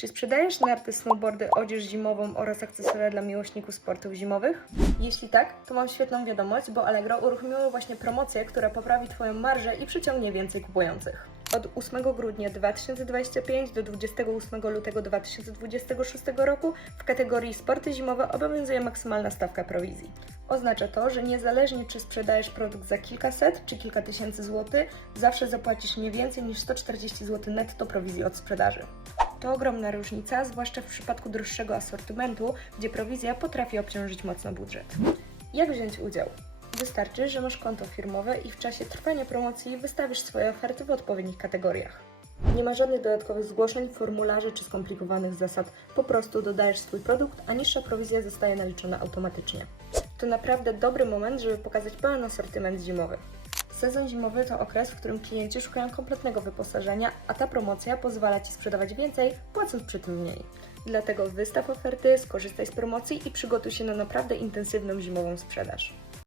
Czy sprzedajesz narty, snowboardy, odzież zimową oraz akcesoria dla miłośników sportów zimowych? Jeśli tak, to mam świetną wiadomość, bo Allegro uruchomiło właśnie promocję, która poprawi Twoją marżę i przyciągnie więcej kupujących. Od 8 grudnia 2025 do 28 lutego 2026 roku w kategorii sporty zimowe obowiązuje maksymalna stawka prowizji. Oznacza to, że niezależnie czy sprzedajesz produkt za kilkaset czy kilka tysięcy złotych, zawsze zapłacisz nie więcej niż 140 zł netto prowizji od sprzedaży. To ogromna różnica, zwłaszcza w przypadku droższego asortymentu, gdzie prowizja potrafi obciążyć mocno budżet. Jak wziąć udział? Wystarczy, że masz konto firmowe i w czasie trwania promocji wystawisz swoje oferty w odpowiednich kategoriach. Nie ma żadnych dodatkowych zgłoszeń, formularzy czy skomplikowanych zasad. Po prostu dodajesz swój produkt, a niższa prowizja zostaje naliczona automatycznie. To naprawdę dobry moment, żeby pokazać pełen asortyment zimowy. Sezon zimowy to okres, w którym klienci szukają kompletnego wyposażenia, a ta promocja pozwala Ci sprzedawać więcej, płacąc przy tym mniej. Dlatego wystaw oferty, skorzystaj z promocji i przygotuj się na naprawdę intensywną zimową sprzedaż.